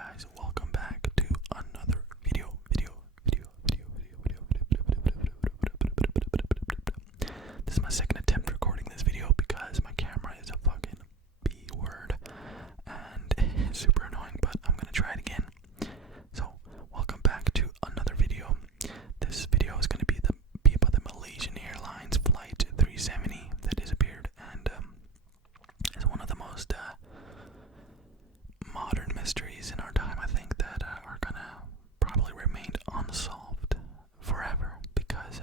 guys, welcome back to another video. This is my second attempt recording this video because my camera is a fucking B word and it's super annoying, but I'm gonna try it again. So, welcome back to another video. This video is gonna be about the Malaysian Airlines flight 370 that disappeared, and it's one of the most modern mysteries in our time, I think, that are gonna probably remain unsolved forever because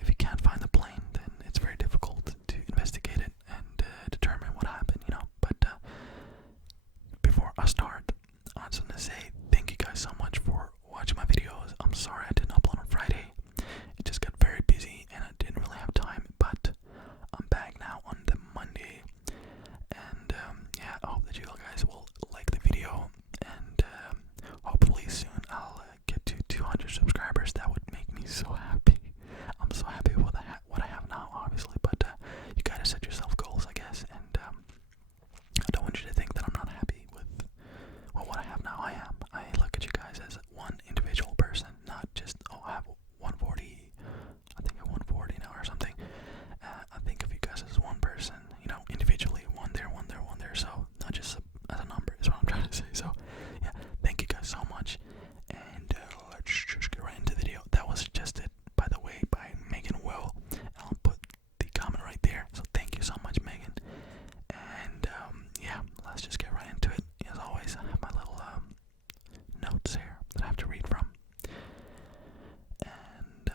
if you can't find the plane, then it's very difficult to investigate it and determine what happened, but before I start, I just want to say thank you guys so much for watching my videos. I'm sorry I didn't upload on Friday. It just got very busy and I didn't really have time, but I'm back now on the Monday. And I hope that you guys will like the video, and hopefully soon I'll get to 200 subscribers. That would make me so happy. I'm so happy with what I have now, obviously, but you gotta set yourself goals, I guess, and I don't want you to think that I'm not happy with what I have now. I am. I look at you guys as one individual person, not just, I have 140, I think I'm 140 now or something. I think of you guys as one person, individually, one there, so not just as a number is what I'm trying to say. So yeah, thank you guys so much, and let's just get right into the video. That was just it, by the way, by Megan Will. I'll put the comment right there, so thank you so much, Megan. And let's just get right into it. As always, I have my little notes here that I have to read from. And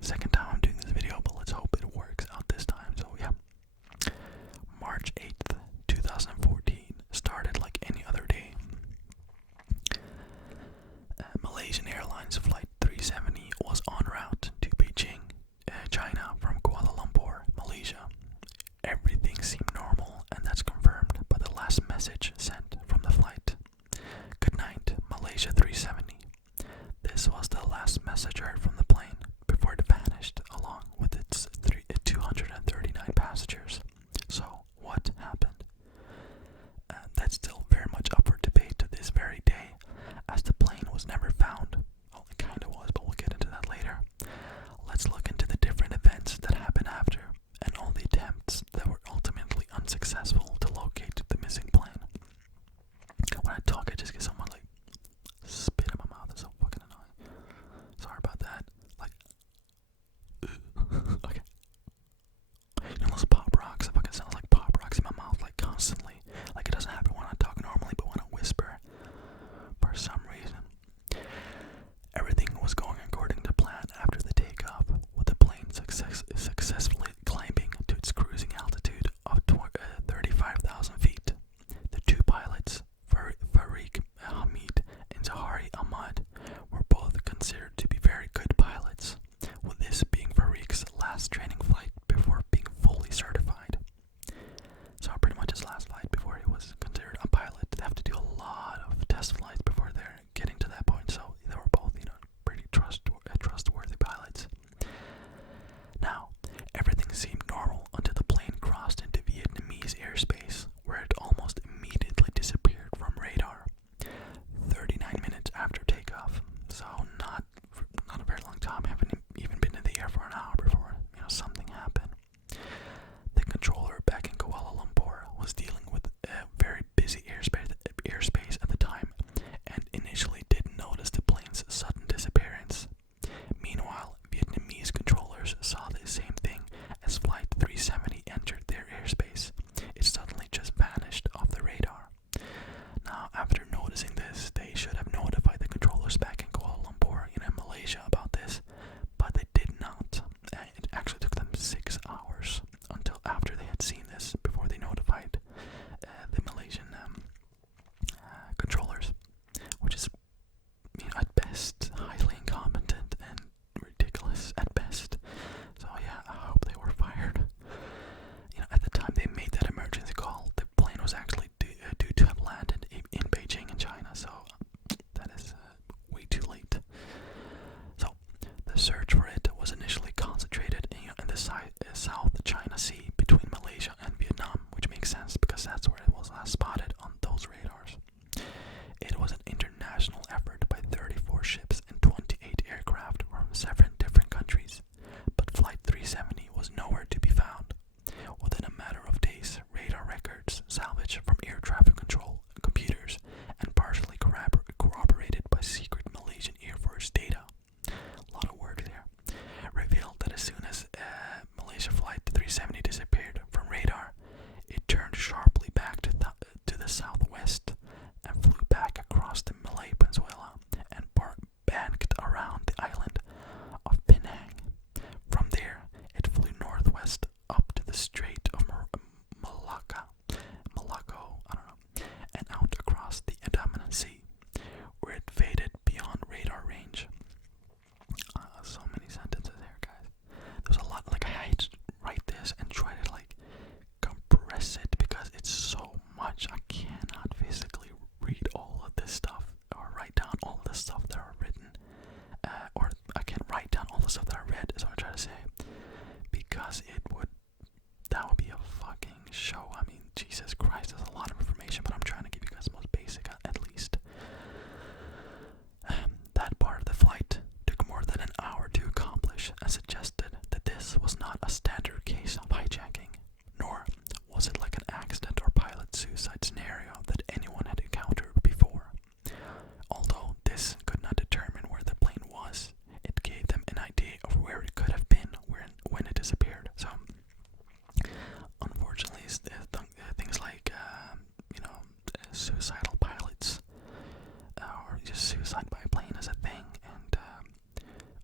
second time I'm doing this video, but let's hope it works out this time. So March 8th, 2014 started like any other day. Malaysian Airlines Flight 370 was en route to Beijing, China from Kuala Lumpur, Malaysia. Everything seemed normal, and that's confirmed by the last message sent from the flight. Good night, Malaysia 370. This was the last message heard from the plane before it vanished along with its 239 passengers. So, what happened? That's still very much up for debate to this very day, as the plane was never found. Well, it kind of was, but we'll get into that later. Let's look into the different events that happened after, and all the attempts that were ultimately unsuccessful to locate the missing plane. When I talk, I just get someone like spit in my mouth. It's so fucking annoying. Sorry about that. Okay. Those pop rocks, it fucking sounds like pop rocks in my mouth, like constantly. Like it doesn't happen when I talk normally, but when I whisper, for some reason. Everything was going according to plan after the takeoff, with the plane successfully climbing to its cruising altitude of 35,000 feet. The two pilots, Farik suicide by plane is a thing, and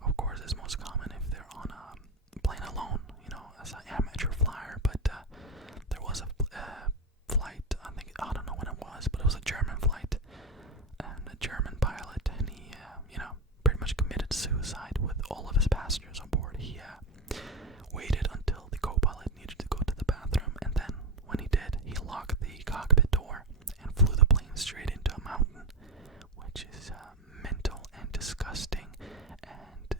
of course it's most common if they're on a plane alone, as an amateur flyer. But there was a flight, I don't know when it was, but it was a German flight, and a German pilot, and he, pretty much committed suicide with all of his passengers on board. He waited until the co-pilot needed to go to the bathroom, and then when he did, he locked the cockpit door and flew the plane straight into a mountain, which is mental and disgusting. And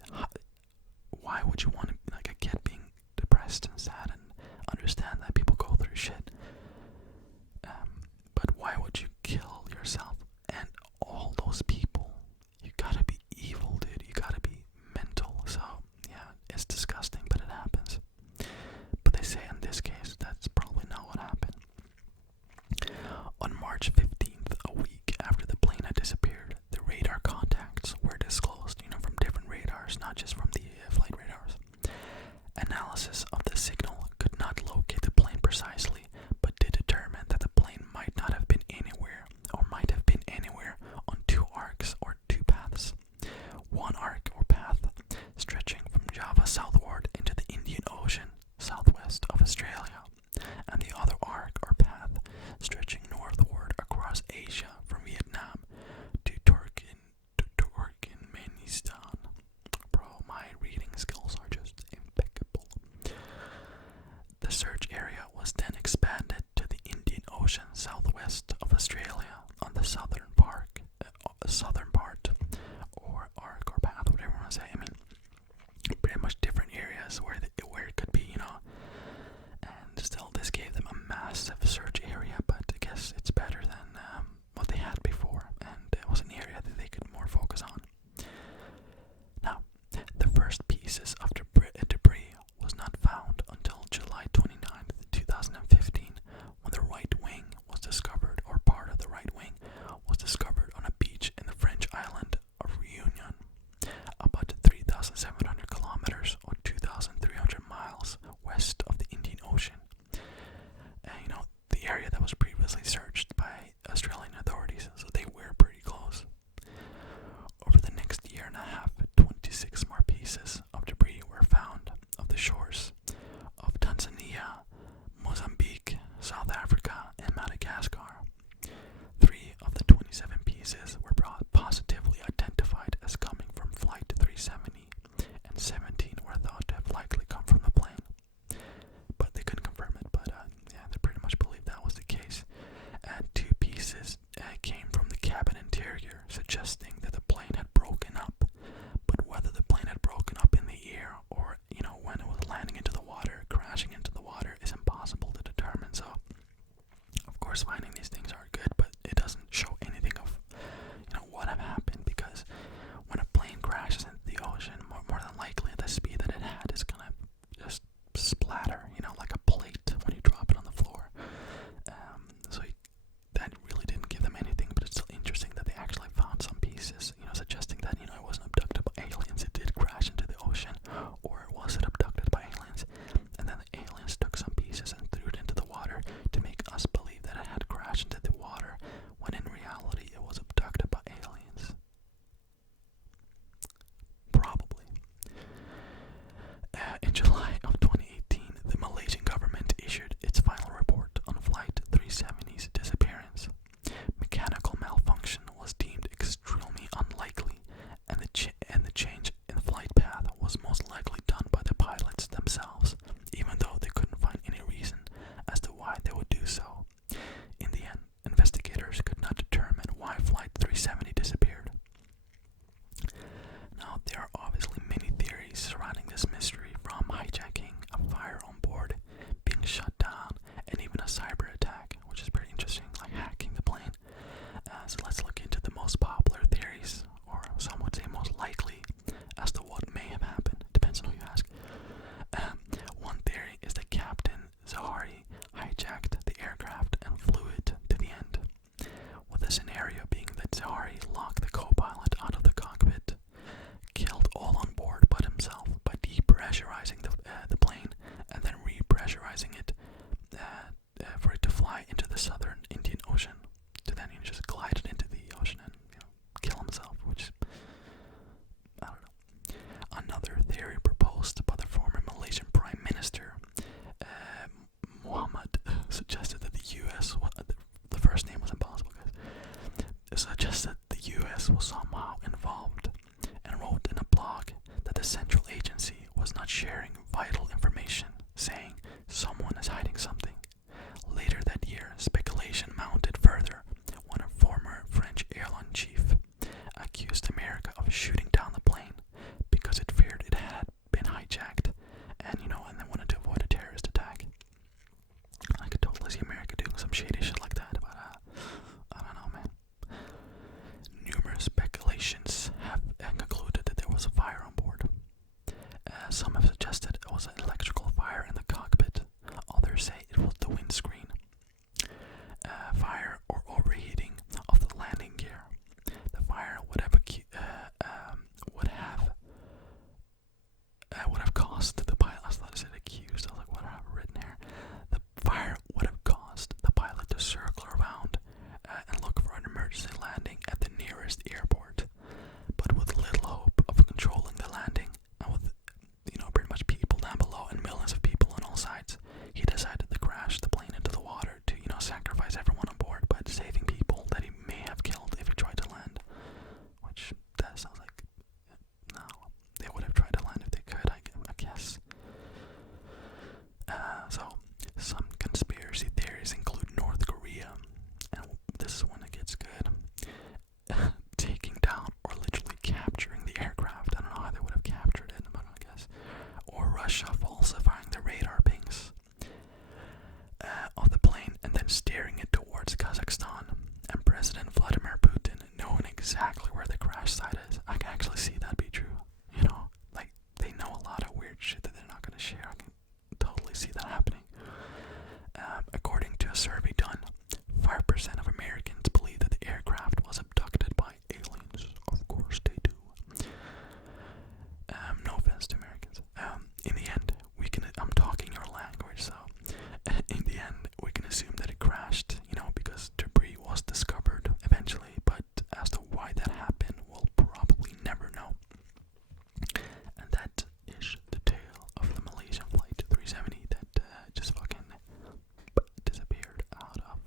why would you want to, like a kid being depressed and sad, and understand that people go through shit, but why would you kill yourself and all those people? You gotta be evil, dude. You gotta be mental. So yeah, it's disgusting, but it happens. But they say in this case that's probably not what happened. On March 15th, a week after the plane had disappeared, the radar contacts were disclosed, from different radars, not just from the flight radars. Analysis of the signal could not locate the plane precisely, but did determine that the plane might not have been anywhere, or might have been anywhere on two arcs or two paths. One arc or path stretching from Java southward into the Indian Ocean, southwest of Australia, and the other arc or path stretching northward across Asia from Vietnam to Turkmenistan. Bro, my reading skills are just impeccable. The search area was then expanded to the Indian Ocean southwest of Australia on the southern part, or arc or path, whatever you want to say. I mean, pretty much different areas where it could be, and still this gave them a massive search area, but I guess it's better than what they had before, and it was an area that they could more focus on. Now, the first pieces of debris was not found until July 29th, 2015, when the right wing was discovered, or part of the right wing was discovered on a beach in the French island of Reunion, about 3,700 kilometers or 2,300 miles west of the Indian Ocean. The area that was previously searched by Australian authorities, so they were pretty close. Over the next year and a half, 26 more pieces of debris were found of the shores of Tanzania, Mozambique, South Africa, and Madagascar. 3 of the 27 pieces were positively identified as coming from Flight 370, and 17 were thought to have likely come from the plane. But they couldn't confirm it, but they pretty much believed that was the case. And 2 pieces came from the cabin interior, suggesting that the plane had broken up. But whether the plane had broken up in the air, or, when it was landing into the water, crashing into the water, is impossible to determine. So, of course, finding these things are good, but it doesn't show anything of, what have happened, because when a plane crashes into the ocean, more than likely the speed that it had is gonna just splatter, like a plate when you drop it on the floor. That really didn't give them anything, but it's still interesting that they actually found some pieces, suggesting that, it wasn't abducted by aliens, it did crash into the ocean, or was it abducted by aliens, and then the aliens took some pieces and threw it into the water to make us believe that it had crashed into the water, when in reality it was abducted by aliens. Probably. In July of 2018, the Malaysian government issued its final report on Flight 370's disappearance. Mechanical malfunction was deemed extremely unlikely, and the change in flight path was most likely done by the pilots themselves, even though they couldn't find any reason as to why they would do so. In the end, investigators could not determine why Flight 370 disappeared. Now, there are obviously many theories surrounding this mystery, from hijacking, a fire on board, being shut down, and even a cyber attack, which is pretty interesting, like hacking the plane. So let's look into the most popular theories, or some would say most likely, as to what may have happened. Depends on who you ask. One theory is that Captain Zahari hijacked the aircraft and flew it to the end, with the scenario being that Zahari locked the co-pilot out of the cockpit, killed all on board but himself by depressurizing the plane and then repressurizing it for it to fly into the southern Indian Ocean, to then just glide it into the ocean and kill himself, which suggested the US was somehow involved and wrote in a blog that the central agency was not sharing vital information, saying someone is hiding something. Later that year, speculation mounted further when a former French airline chief accused America of shooting down the plane because it feared it had been hijacked and they wanted to avoid a terrorist attack. I could totally see America doing some shady shit like that, but I don't know, man. Numerous speculations have concluded that there was a fire on board. Some have suggested it was an electrical fire in the cockpit. Others say it was the windscreen. Fire or overheating of the landing gear. The fire would have caused the pilot. I thought it said accused. I was like, what do I have written here? The fire would have caused the pilot to circle around and look for an emergency landing at the nearest airport, but with little hope of controlling the landing, and with pretty much people down below and millions of people on all sides, he decided to crash the plane into the water to sacrifice everyone on board, but saving people that he may have killed if he tried to land. Which that sounds like no, they would have tried to land if they could, I guess. So some conspiracy theories include North Korea, and this is when it gets good, taking down or literally capturing the aircraft. I don't know how they would have captured it, but I guess. Or Russia falsifying the radar pings of the plane and then steering it towards Kazakhstan, and President Vladimir Putin knowing exactly where the crash site is. I can actually see that be true. Like they know a lot of weird shit that they're not going to share. I can totally see that happening. According to a survey done, 5% of Americans believe that the aircraft was abducted by aliens. Of course they do. No offense to Americans. In the end, I'm talking your language, so in the end, we can assume that it crashed, because debris was discovered eventually, but as to why that happened, we'll probably never know. And that is the tale of the Malaysian Flight 370 that just fucking disappeared out of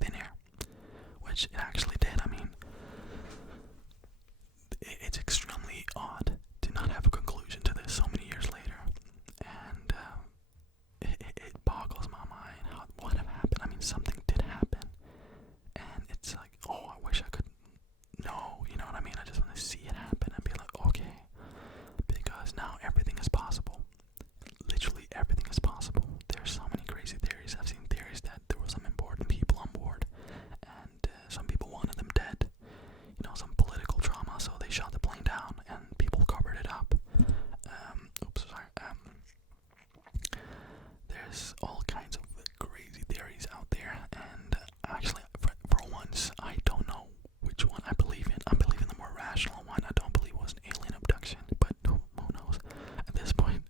thin air, which it actually did. I mean, it's extremely odd to not have a conclusion to this so many years later, and it boggles my mind what have happened. I mean, something did happen, and it's like, oh, I wish I could know, you know what I mean? I just want to see it happen and be like, okay, because now everything is possible. Literally everything is possible. There's so many crazy theories. I've seen theories that there were some important people on board, and some people wanted them dead. Some political trauma, so they shot the plane down, and people covered it up. There's all kinds of crazy theories out there, and actually, for once, I don't know which one I believe in. I believe in the more rational one. I don't believe it was an alien abduction, but who knows at this point.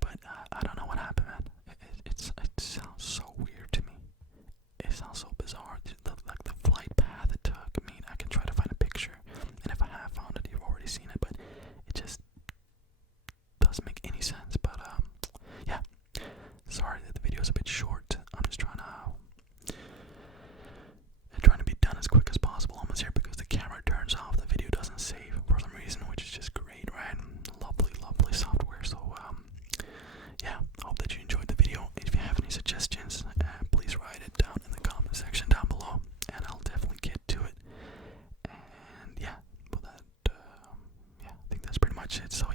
But I don't know what happened, man. It sounds so weird to me. It sounds so bizarre. The flight path it took. I mean, I can try to find a picture, and if I have found it, you've already seen it, but it just doesn't make any sense. But yeah. Sorry that the video is a bit short. I'm just trying to be done as quick as possible. Almost here because the camera turns off. The video doesn't save for some reason, which is just great, right? Lovely, lovely software. So yeah, hope that you enjoyed the video. If you have any suggestions, please write it down in the comment section down below, and I'll definitely get to it. And yeah, well I think that's pretty much it. So